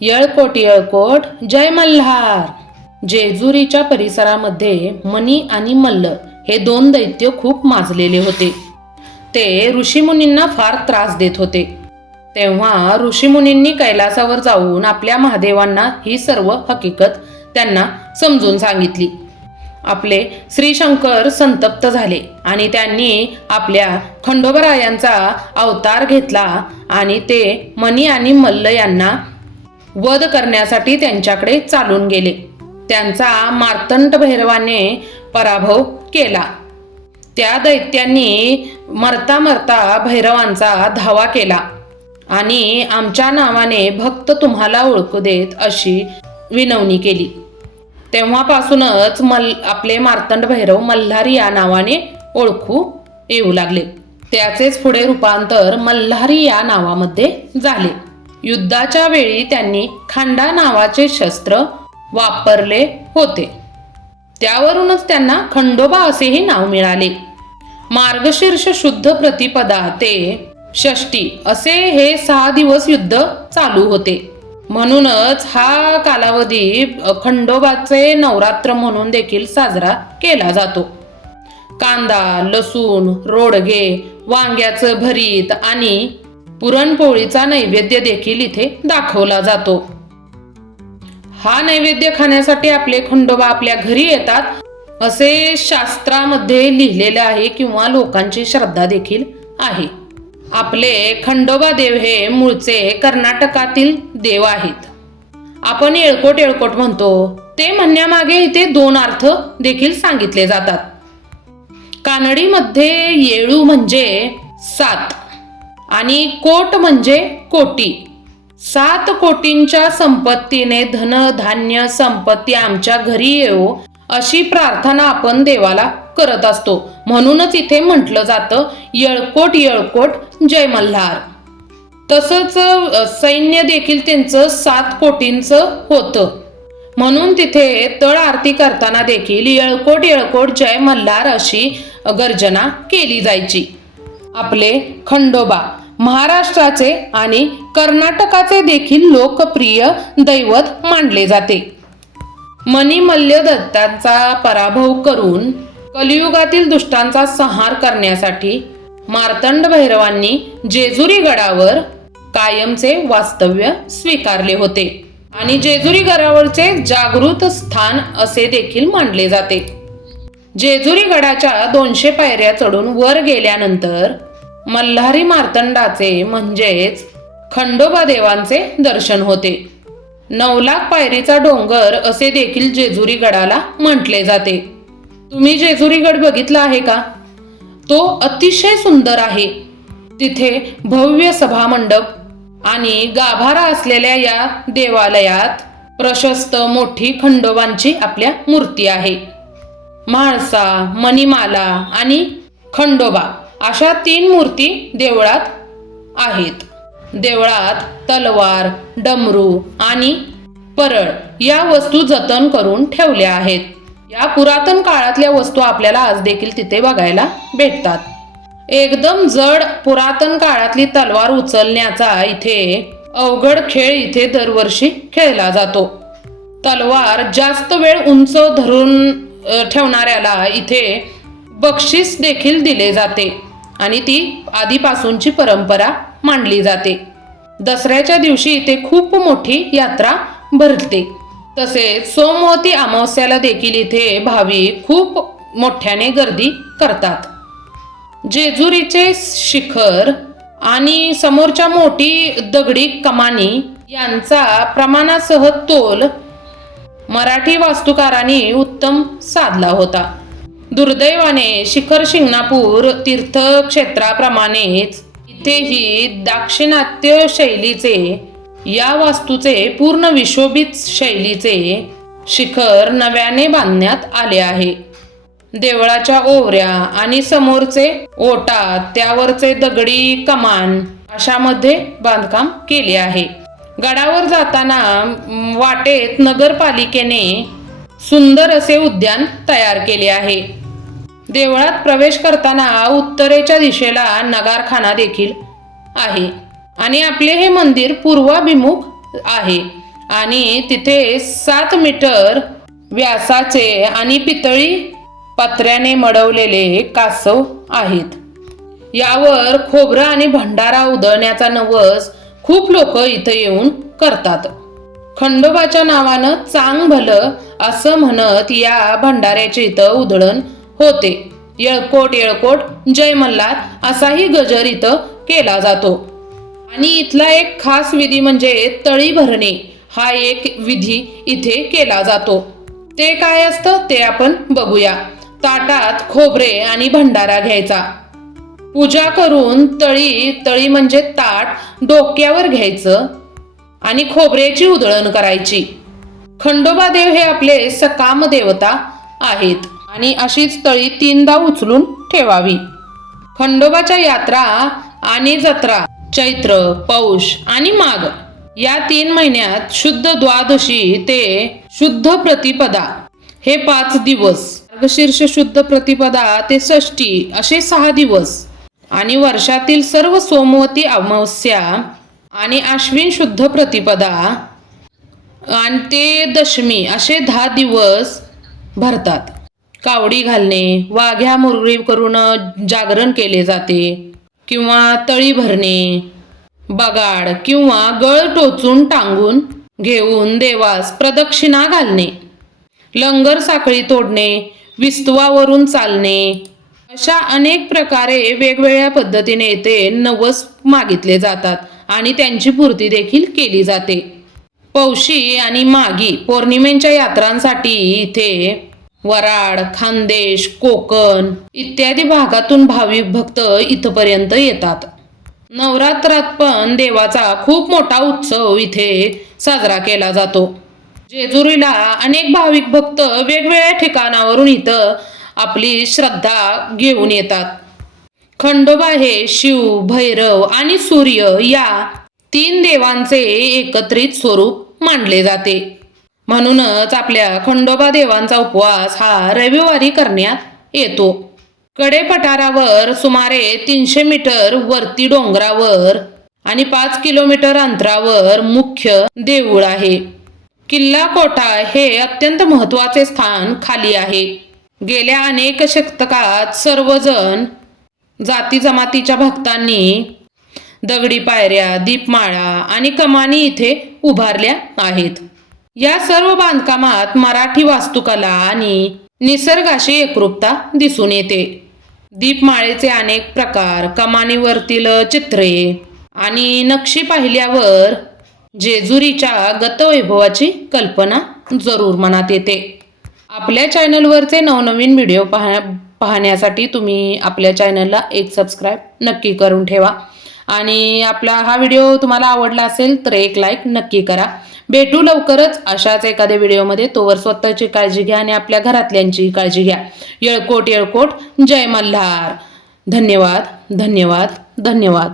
येळकोट येळकोट जय मल्हार. जेजुरीच्या परिसरामध्ये मणी आणि मल्ल हे दोन दैत्य खूप माजलेले होते. ते ऋषीमुनींना फार त्रास देत होते. तेव्हा ऋषीमुनींनी कैलासावर जाऊन आपल्या महादेवांना ही सर्व हकीकत त्यांना समजून सांगितली. आपले श्री शंकर संतप्त झाले आणि त्यांनी आपल्या खंडोबारायांचा अवतार घेतला आणि ते मणी आणि मल्ल यांना वध करण्यासाठी त्यांच्याकडे चालून गेले. त्यांचा मार्तंड भैरवाने पराभव केला. त्या दैत्यांनी मरता मरता भैरवांचा धावा केला आणि आमच्या नावाने भक्त तुम्हाला ओळखू देत अशी विनवणी केली. तेव्हापासूनच आपले मार्तंड भैरव मल्हारी या नावाने ओळखू येऊ लागले. त्याचेच पुढे रूपांतर मल्हारी या नावामध्ये झाले. युद्धाच्या वेळी त्यांनी खांडा नावाचे शस्त्र वापरले होते. त्यावरूनच त्यांना खंडोबा असेही नाव मिळाले. मार्गशीर्ष शुद्ध प्रतिपदा ते षष्टी असे हे 6 दिवस युद्ध चालू होते. म्हणूनच हा कालावधी खंडोबाचे नवरात्र म्हणून देखील साजरा केला जातो. कांदा, लसूण, रोडगे, वांग्याचं भरीत आणि पुरणपोळीचा नैवेद्य देखील इथे दाखवला जातो. हा नैवेद्य खाण्यासाठी आपले खंडोबा आपल्या घरी येतात असे शास्त्रामध्ये लिहिलेले आहे किंवा लोकांची श्रद्धा देखील आहे. आपले खंडोबा देव हे मूळचे कर्नाटकातील देव आहेत. आपण येळकोट येळकोट म्हणतो ते म्हणण्यामागे इथे 2 अर्थ देखील सांगितले जातात. कानडीमध्ये येळू म्हणजे 7 आणि कोट म्हणजे कोटी. 7 कोटींच्या संपत्तीने धन धान्य संपत्ती आमच्या घरी येवो अशी प्रार्थना आपण देवाला करत असतो. म्हणूनच इथे म्हटलं जातं येळकोट येळकोट जय मल्हार. तसंच सैन्य देखील त्यांचं 7 कोटींचं होतं. म्हणून तिथे तळ आरती करताना देखील येळकोट येळकोट जय मल्हार अशी गर्जना केली जायची. आपले खंडोबा महाराष्ट्राचे आणि कर्नाटकाचे देखील लोकप्रिय दैवत मानले जाते. मणिमल्ल दत्तांचा पराभव करून कलियुगातील दुष्टांचा संहार करण्यासाठी मार्तंड भैरवांनी जेजुरी गडावर कायमचे वास्तव्य स्वीकारले होते आणि जेजुरी गडावरचे जागृत स्थान असे देखील मानले जाते. जेजुरी गडाच्या 200 पायऱ्या चढून वर गेल्यानंतर मल्हारी मार्तंडाचे म्हणजेच खंडोबा देवांचे दर्शन होते. 9 लाख पायरीचा डोंगर असे देखील जेजुरी गडाला म्हटले जाते. तुम्ही जेजुरी गड बघितला आहे का? तो अतिशय सुंदर आहे. तिथे भव्य सभामंडप आणि गाभारा असलेल्या या देवालयात प्रशस्त मोठी खंडोबांची आपल्या मूर्ती आहे. म्हाळसा, मणिमाला आणि खंडोबा अशा 3 मूर्ती देवळात आहेत. देवळात तलवार, डमरू आणि परळ या वस्तू जतन करून ठेवल्या आहेत. या पुरातन काळातल्या वस्तू आपल्याला आज देखील तिथे बघायला भेटतात. एकदम जड पुरातन काळातली तलवार उचलण्याचा इथे अवघड खेळ इथे दरवर्षी खेळला जातो. तलवार जास्त वेळ उंच धरून ठेवणाऱ्याला इथे बक्षीस देखील दिले जाते आणि ती आधीपासूनची परंपरा मानली जाते. दसऱ्याच्या दिवशी इथे खूप मोठी यात्रा भरते. तसेच सोमवती अमावस्याला देखील इथे भाविक खूप मोठ्याने गर्दी करतात. जेजुरीचे शिखर आणि समोरच्या मोठी दगडी कमानी यांचा प्रमाणासह तोल मराठी वास्तुकारांनी उत्तम साधला होता. दुर्दैवाने शिखर शिंगणापूर तीर्थक्षेत्राप्रमाणेच इथेही दाक्षिणात्य शैलीचे या वास्तूचे पूर्ण विशोभित शैलीचे शिखर नव्याने बांधण्यात आले आहे. देवळाच्या ओवऱ्या आणि समोरचे ओटा त्यावरचे दगडी कमान अशामध्ये बांधकाम केले आहे. गडावर जाताना वाटेत नगरपालिकेने सुंदर असे उद्यान तयार केले आहे. देवळात प्रवेश करताना उत्तरेच्या दिशेला नगारखाना देखील आहे आणि आपले हे मंदिर पूर्वाभिमुख आहे. आणि तिथे 7 मीटर व्यासाचे आणि पितळी पत्र्याने मडवलेले कासव आहेत. यावर खोबरं आणि भंडारा उधळण्याचा नवस खूप लोक इथं येऊन करतात. खंडोबाच्या नावानं चांग भलं असं म्हणत या भंडाऱ्याचे इथं उधळण होते. येळकोट येळकोट जय मल्हार असाही गजर इथं केला जातो. आणि इथला एक खास विधी म्हणजे तळी भरणे हा एक विधी इथे केला जातो. ते काय असतं ते आपण बघूया. ताटात खोबरे आणि भंडारा घ्यायचा. पूजा करून तळी म्हणजे ताट डोक्यावर घ्यायचं आणि खोबऱ्याची उधळण करायची. खंडोबा देव हे आपले सकाम देवता आहेत आणि अशीच तळी 3दा उचलून ठेवावी. खंडोबाच्या यात्रा आणि जत्रा चैत्र, पौष आणि माघ या 3 महिन्यात शुद्ध द्वादशी ते शुद्ध प्रतिपदा हे 5 दिवस, मार्गशीर्ष शुद्ध प्रतिपदा ते षष्ठी असे 6 दिवस आणि वर्षातील सर्व सोमवती अमावस्या आणि आश्विन शुद्ध प्रतिपदा आणि ते दशमी असे 10 दिवस भरतात. कावडी घालणे, वाघ्या मुरळी करून जागरण केले जाते किंवा तळी भरणे, बगाड किंवा गळ टोचून टांगून घेऊन देवास प्रदक्षिणा घालणे, लंगर साखळी तोडणे, विस्तवावरून चालणे अशा अनेक प्रकारे वेगवेगळ्या पद्धतीने येथे नवस मागितले जातात आणि त्यांची पूर्ती देखील केली जाते. पौशी आणि माघी पौर्णिमेच्या यात्रांसाठी इथे वराड, खानदेश, कोकण इत्यादी भागातून भाविक भक्त इथपर्यंत येतात. नवरात्रात पण देवाचा खूप मोठा उत्सव इथे साजरा केला जातो. जेजुरीला अनेक भाविक भक्त वेगवेगळ्या ठिकाणावरून इथं आपली श्रद्धा घेऊन येतात. खंडोबा हे शिव, भैरव आणि सूर्य या 3 देवांचे एकत्रित स्वरूप मानले जाते. म्हणूनच आपल्या खंडोबा देवांचा उपवास हा रविवारी करण्यात येतो. कडेपठारावर सुमारे 300 मीटर वरती डोंगरावर आणि 5 किलोमीटर अंतरावर मुख्य देऊळ आहे. किल्ला कोटा हे अत्यंत महत्त्वाचे स्थान खाली आहे. गेल्या अनेक शतकात सर्वजण जाती जमातीच्या भक्तांनी दगडी पायऱ्या, दीपमाळा आणि कमानी इथे उभारल्या आहेत. या सर्व बांधकामात मराठी वास्तुकला आणि निसर्गाशी एकरूपता दिसून येते. दीपमाळेचे अनेक प्रकार, कमानीवरतील चित्रे आणि नक्षी पाहिल्यावर जेजुरीच्या गतवैभवाची कल्पना जरूर मनात येते. आपल्या चॅनलवरचे नवनवीन व्हिडिओ पाहण्यासाठी तुम्ही आपल्या चॅनलला एक सबस्क्राईब नक्की करून ठेवा आणि आपला हा व्हिडिओ तुम्हाला आवडला असेल तर एक लाईक नक्की करा. भेटू लवकरच अशाच एखाद्या व्हिडिओमध्ये. तोवर स्वतःची काळजी घ्या आणि आपल्या घरातल्यांची काळजी घ्या. येळकोट येळकोट जय मल्हार. धन्यवाद धन्यवाद धन्यवाद.